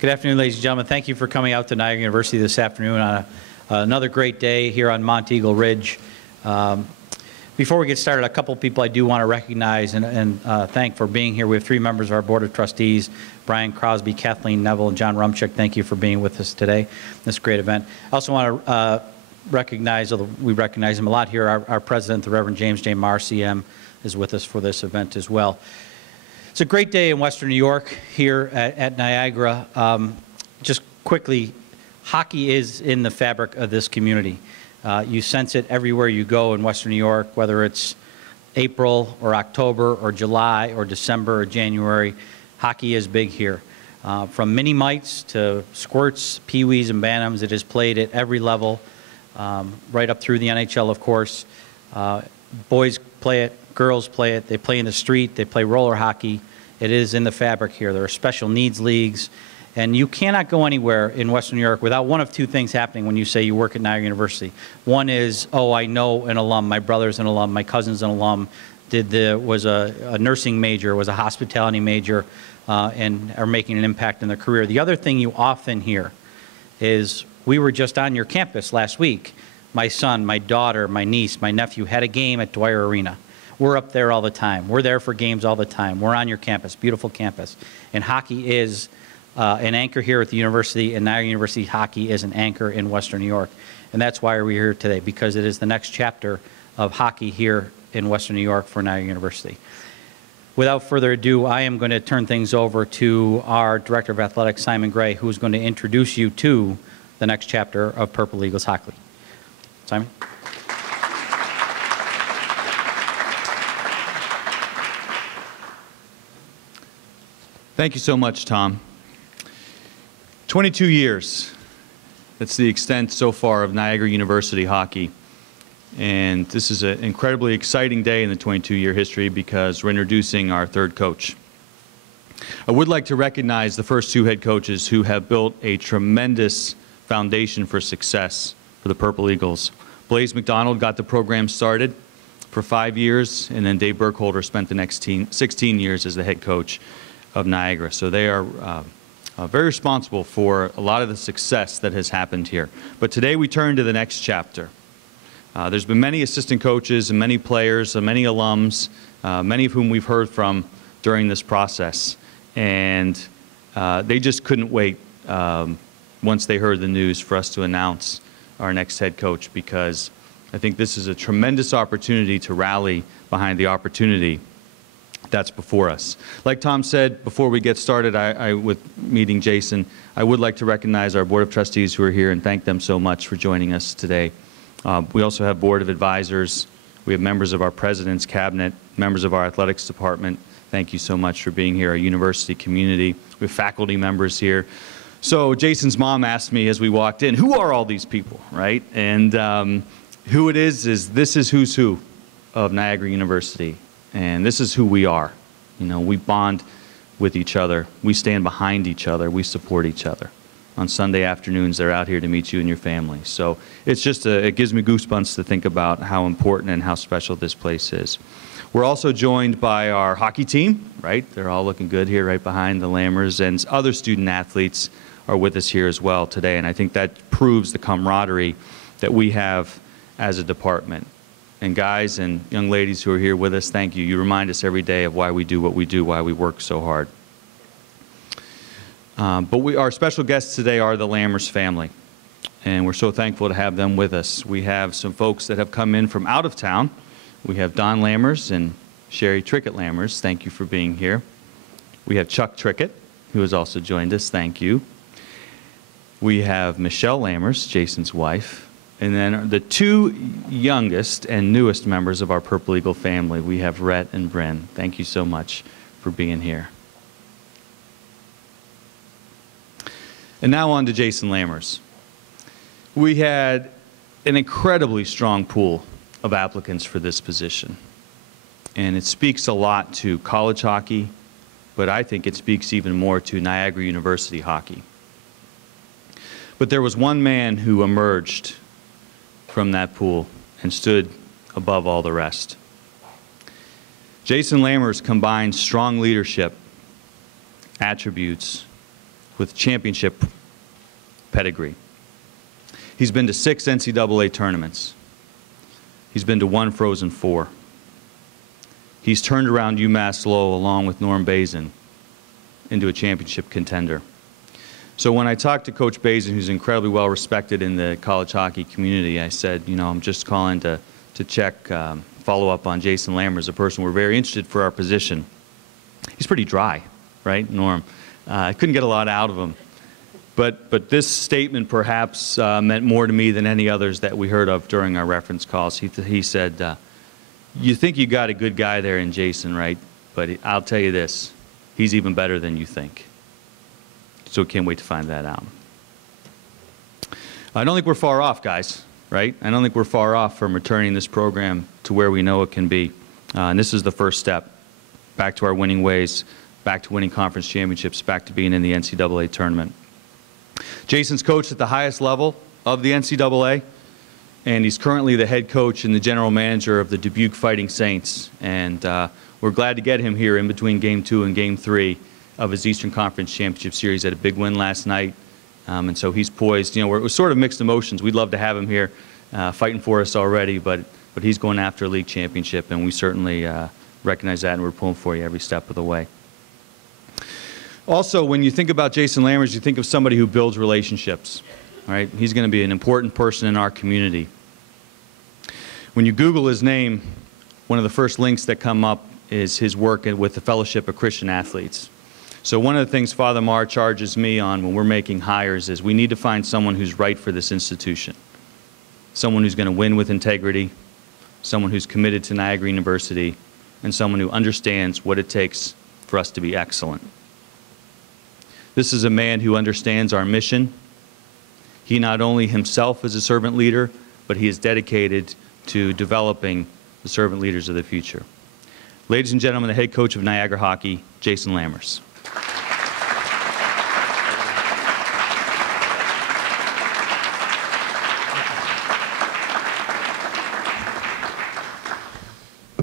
Good afternoon, ladies and gentlemen. Thank you for coming out to Niagara University this afternoon on another great day here on Mount Eagle Ridge. Before we get started, a couple people I do want to recognize and thank for being here. We have three members of our Board of Trustees, Brian Crosby, Kathleen Neville, and John Rumchick. Thank you for being with us today, this great event. I also want to recognize, although we recognize him a lot here, our President, the Reverend James J. Marr, CM, is with us for this event as well. It's a great day in Western New York here at Niagara. Just quickly, hockey is in the fabric of this community. You sense it everywhere you go in Western New York, whether it's April or October or July or December or January. Hockey is big here. From mini mites to squirts, peewees, and bantams, it is played at every level, right up through the NHL, of course. Boys play it, girls play it, they play in the street, they play roller hockey. It is in the fabric here. There are special needs leagues, and you cannot go anywhere in Western New York without one of two things happening when you say you work at Niagara University. One is, oh, I know an alum, my brother's an alum, my cousin's an alum, was a nursing major, was a hospitality major, and are making an impact in their career. The other thing you often hear is, we were just on your campus last week. My son, my daughter, my niece, my nephew had a game at Dwyer Arena. We're up there all the time. We're there for games all the time. We're on your campus, beautiful campus. And hockey is an anchor here at the university, and Niagara University hockey is an anchor in Western New York. And that's why we're here today, because it is the next chapter of hockey here in Western New York for Niagara University. Without further ado, I am going to turn things over to our Director of Athletics, Simon Gray, who's going to introduce you to the next chapter of Purple Eagles hockey. Simon? Thank you so much, Tom. 22 years. That's the extent so far of Niagara University hockey. And this is an incredibly exciting day in the 22-year history because we're introducing our third coach. I would like to recognize the first two head coaches who have built a tremendous foundation for success for the Purple Eagles. Blaise McDonald got the program started for 5 years, and then Dave Burkholder spent the next 16 years as the head coach of Niagara. So they are very responsible for a lot of the success that has happened here. But today we turn to the next chapter. There's been many assistant coaches and many players and many alums, many of whom we've heard from during this process. And they just couldn't wait once they heard the news for us to announce our next head coach, because I think this is a tremendous opportunity to rally behind the opportunity that's before us. Like Tom said, before we get started with meeting Jason, I would like to recognize our Board of Trustees who are here and thank them so much for joining us today. We also have Board of Advisors. We have members of our President's Cabinet, members of our Athletics Department. Thank you so much for being here, our university community. We have faculty members here. So Jason's mom asked me as we walked in, who are all these people, right? And who it is this is who's who of Niagara University. And this is who we are. You know, we bond with each other. We stand behind each other. We support each other. On Sunday afternoons, they're out here to meet you and your family. So it's just, it gives me goosebumps to think about how important and how special this place is. We're also joined by our hockey team, right? They're all looking good here right behind the Lammers, and other student athletes are with us here as well today. And I think that proves the camaraderie that we have as a department. And guys and young ladies who are here with us, thank you. You remind us every day of why we do what we do, why we work so hard. But our special guests today are the Lammers family, and we're so thankful to have them with us. We have some folks that have come in from out of town. We have Don Lammers and Sherry Trickett Lammers. Thank you for being here. We have Chuck Trickett, who has also joined us. Thank you. We have Michelle Lammers, Jason's wife. And then the two youngest and newest members of our Purple Eagle family, we have Rhett and Bryn. Thank you so much for being here. And now on to Jason Lammers. We had an incredibly strong pool of applicants for this position. And it speaks a lot to college hockey, but I think it speaks even more to Niagara University hockey. But there was one man who emerged from that pool and stood above all the rest. Jason Lammers combines strong leadership attributes with championship pedigree. He's been to 6 NCAA tournaments. He's been to 1 Frozen Four. He's turned around UMass Lowell along with Norm Bazin into a championship contender. So when I talked to Coach Bazin, who's incredibly well respected in the college hockey community, I said, you know, I'm just calling to check, follow up on Jason Lammers, a person we're very interested for our position. He's pretty dry, right, Norm? I couldn't get a lot out of him. But this statement perhaps meant more to me than any others that we heard of during our reference calls. He said, you think you got a good guy there in Jason, right? But I'll tell you this, he's even better than you think. So can't wait to find that out. I don't think we're far off, guys, right? I don't think we're far off from returning this program to where we know it can be. And this is the first step, back to our winning ways, back to winning conference championships, back to being in the NCAA tournament. Jason's coached at the highest level of the NCAA, and he's currently the head coach and the general manager of the Dubuque Fighting Saints. And we're glad to get him here in between Game 2 and Game 3 of his Eastern Conference Championship Series. Had a big win last night, and so he's poised. You know, we're sort of mixed emotions. We'd love to have him here fighting for us already, but he's going after a league championship, and we certainly recognize that, and we're pulling for you every step of the way. Also, when you think about Jason Lammers, you think of somebody who builds relationships. All right? He's going to be an important person in our community. When you Google his name, one of the first links that come up is his work with the Fellowship of Christian Athletes. So one of the things Father Marr charges me on when we're making hires is we need to find someone who's right for this institution, someone who's going to win with integrity, someone who's committed to Niagara University, and someone who understands what it takes for us to be excellent. This is a man who understands our mission. He not only himself is a servant leader, but he is dedicated to developing the servant leaders of the future. Ladies and gentlemen, the head coach of Niagara Hockey, Jason Lammers.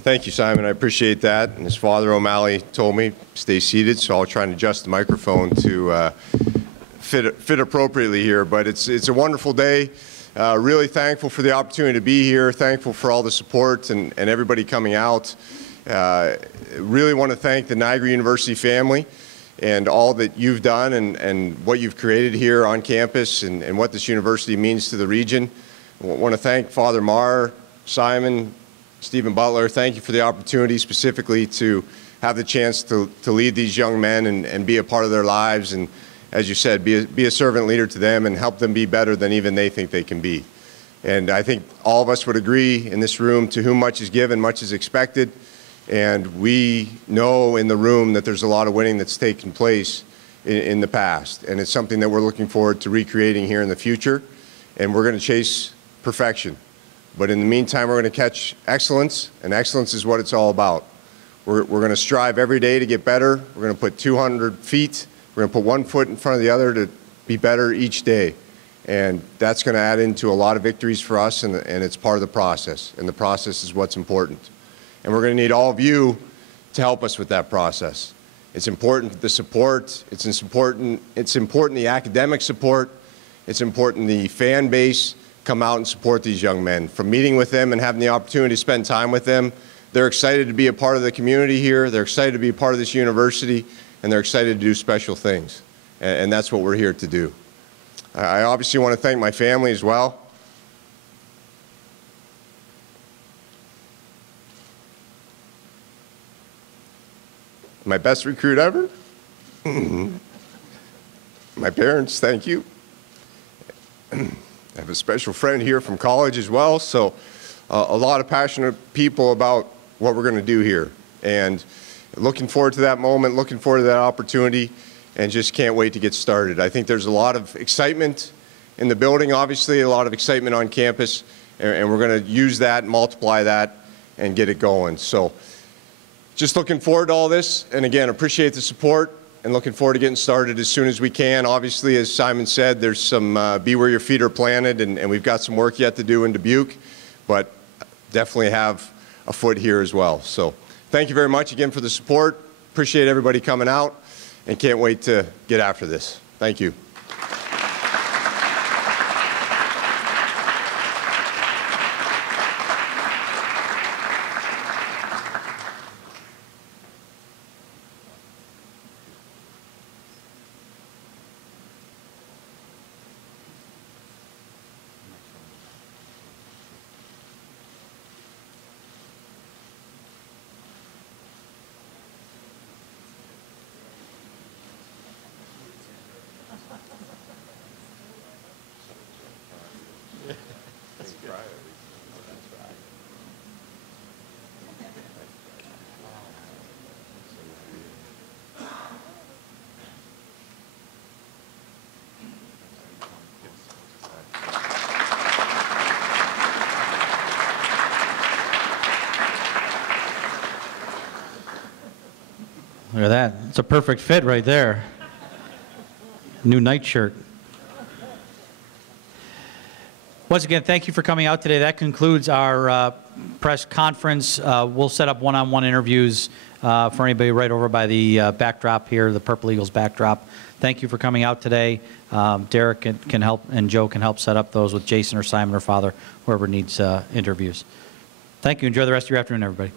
Thank you, Simon. I appreciate that. And as Father O'Malley told me, stay seated, so I'll try and adjust the microphone to fit appropriately here. But it's a wonderful day. Really thankful for the opportunity to be here. Thankful for all the support and everybody coming out. Really want to thank the Niagara University family and all that you've done and what you've created here on campus and what this university means to the region. I want to thank Father Marr, Simon, Stephen Butler. Thank you for the opportunity specifically to have the chance to lead these young men and be a part of their lives and, as you said, be a servant leader to them and help them be better than even they think they can be. And I think all of us would agree in this room, to whom much is given, much is expected. And we know in the room that there's a lot of winning that's taken place in the past. And it's something that we're looking forward to recreating here in the future. And we're going to chase perfection. But in the meantime, we're going to catch excellence, and excellence is what it's all about. We're going to strive every day to get better. We're going to put 200 feet. We're going to put 1 foot in front of the other to be better each day. And that's going to add into a lot of victories for us, and it's part of the process. And the process is what's important. And we're going to need all of you to help us with that process. It's important the support. It's important the academic support. It's important the fan base come out and support these young men. From meeting with them and having the opportunity to spend time with them, they're excited to be a part of the community here. They're excited to be a part of this university, and they're excited to do special things. And that's what we're here to do. I obviously want to thank my family as well. My best recruit ever. My parents, thank you. I have a special friend here from college as well, so a lot of passionate people about what we're going to do here. And looking forward to that moment, looking forward to that opportunity, and just can't wait to get started. I think there's a lot of excitement in the building, obviously, a lot of excitement on campus, and we're going to use that, multiply that, and get it going. So just looking forward to all this, and again, appreciate the support. And looking forward to getting started as soon as we can. Obviously, as Simon said, there's some be where your feet are planted, and we've got some work yet to do in Dubuque, but definitely have a foot here as well. So thank you very much again for the support. Appreciate everybody coming out, and can't wait to get after this. Thank you. Look at that. It's a perfect fit right there. New nightshirt. Once again, thank you for coming out today. That concludes our press conference. We'll set up one-on-one interviews for anybody right over by the backdrop here, the Purple Eagles backdrop. Thank you for coming out today. Derek can help, and Joe can help set up those with Jason or Simon or Father, whoever needs interviews. Thank you. Enjoy the rest of your afternoon, everybody.